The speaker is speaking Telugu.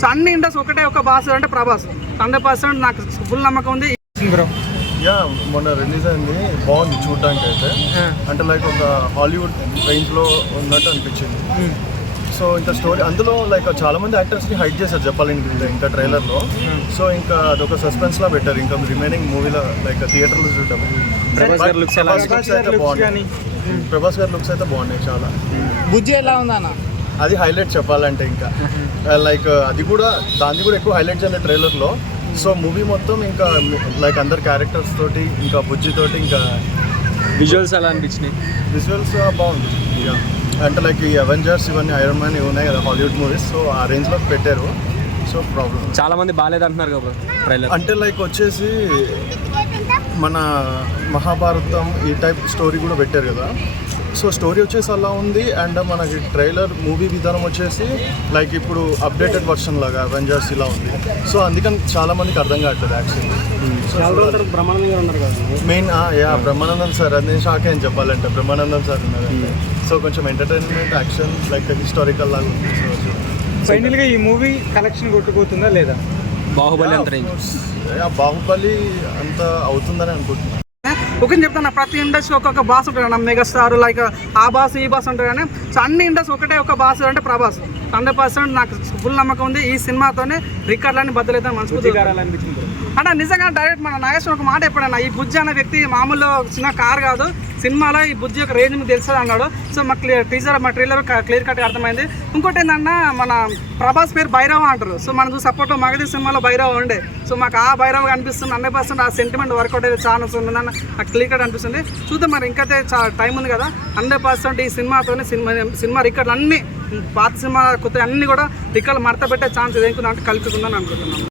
సో అన్ని ఇండస్ట్రీ ఒకటే ఒక బాస్ అంటే ప్రభాస్ 100% నాకు ఫుల్ నమ్మకం ఉంది బ్రో. యా మొన్న రిలీజ్ అయింది, బాగుంది చూడడానికి అయితే. అంటే లైక్ ఒక హాలీవుడ్ రేంజ్లో ఉన్నట్టు అనిపించింది. సో ఇంకా స్టోరీ అందులో లైక్ చాలా మంది యాక్టర్స్ని హైడ్ చేశారు చెప్పాలంటే ఇంకా ట్రైలర్లో. సో ఇంకా అదొక సస్పెన్స్లా పెట్టారు ఇంకా రిమైనింగ్ మూవీలో లైక్ థియేటర్లో చూడటం. ప్రభాస్ గారి లుక్స్ అయితే బాగున్నాయి చాలా. బుజ్జి ఎలా ఉందన్న? అది హైలైట్ చెప్పాలంటే ఇంకా లైక్ అది కూడా దాన్ని కూడా ఎక్కువ హైలైట్ చేయలేదు ట్రైలర్లో. సో మూవీ మొత్తం ఇంకా లైక్ అందరు క్యారెక్టర్స్ తోటి ఇంకా బుజ్జి తోటి ఇంకా విజువల్స్ ఎలా అనిపించినాయి? విజువల్స్ బాగుంది. ఇక అంటే లైక్ ఈ అవెంజర్స్ ఇవన్నీ ఐరన్ మ్యాన్ ఇవి ఉన్నాయి కదా హాలీవుడ్ మూవీస్, సో ఆ రేంజ్లో పెట్టారు. సో ప్రాబ్లం చాలా మంది బాగాలేదు అంటున్నారు కదా ట్రైలర్. అంటే లైక్ వచ్చేసి మన మహాభారతం ఈ టైప్ స్టోరీ కూడా పెట్టారు కదా. సో స్టోరీ వచ్చేసి అలా ఉంది. అండ్ మనకి ట్రైలర్ మూవీ విధానం వచ్చేసి లైక్ ఇప్పుడు అప్డేటెడ్ వర్షన్ లాగా అవెంజర్స్ ఇలా ఉంది. సో అందుకని చాలా మందికి అర్థం కావట్లేదు యాక్చువల్లీ. మెయిన్ బ్రహ్మానందం సార్, అది నేను షాక్ అయ్యాను చెప్పాలంటే. బ్రహ్మానందం సార్ ఉన్నారు, సో కొంచెం ఎంటర్టైన్మెంట్ యాక్షన్ లైక్ హిస్టారికల్ లాగా ఉంది. సో ఫైనల్గా ఈ మూవీ కలెక్షన్ కొట్టుకుపోతుందా లేదా? బాహుబలి బాహుబలి అంత అవుతుందని అనుకుంటున్నాను. ఒకటి చెప్తాను, ప్రతి ఇండస్ట్రీ ఒక్కొక్క బాస్ ఉంటాడు అన్న, మెగాస్టార్ లైక్ ఆ బాస్ ఈ బాస్ ఉంటాడు కానీ సో అన్ని ఇండస్ట్రీ ఒకటే ఒక బాస్ అంటే ప్రభాస్ 100% నాకు ఫుల్ నమ్మకం ఉంది. ఈ సినిమాతోనే రికార్డులన్నీ బద్దలైతే మనసుకు అంటే నిజంగా డైరెక్ట్ మన నాగేశ్వర ఒక మాట ఎప్పుడన్నా, ఈ బుజ్జి అనే వ్యక్తి మామూలు చిన్న కార్ కాదు, సినిమాలో ఈ బుజ్జి యొక్క రేంజ్ మీకు తెలుస్తుంది అన్నాడు. సో మా ట్రైలర్ క్లియర్ కట్గా అర్థమైంది. ఇంకోటి ఏంటన్నా, మన ప్రభాస్ పేరు భైరవ అంటారు. సో మనం సపోర్ట్ మగధీ సినిమాలో భైరవ ఉండే, సో మాకు ఆ భైరవ కనిపిస్తుంది. 100% ఆ సెంటిమెంట్ వర్కౌట్ అయితే ఛాన్స్ ఉందని నాకు క్లియర్ కట్ అనిపిస్తుంది. చూద్దాం మరి, ఇంకైతే చాలా టైం ఉంది కదా. 100% ఈ సినిమాతోనే సినిమా రికార్డులు అన్నీ, పాత సినిమా కొత్త అన్నీ కూడా రికార్డులు మడత పెట్టే ఛాన్స్ ఏదైనా అంటే కలుపుకుందని అనుకుంటున్నాను.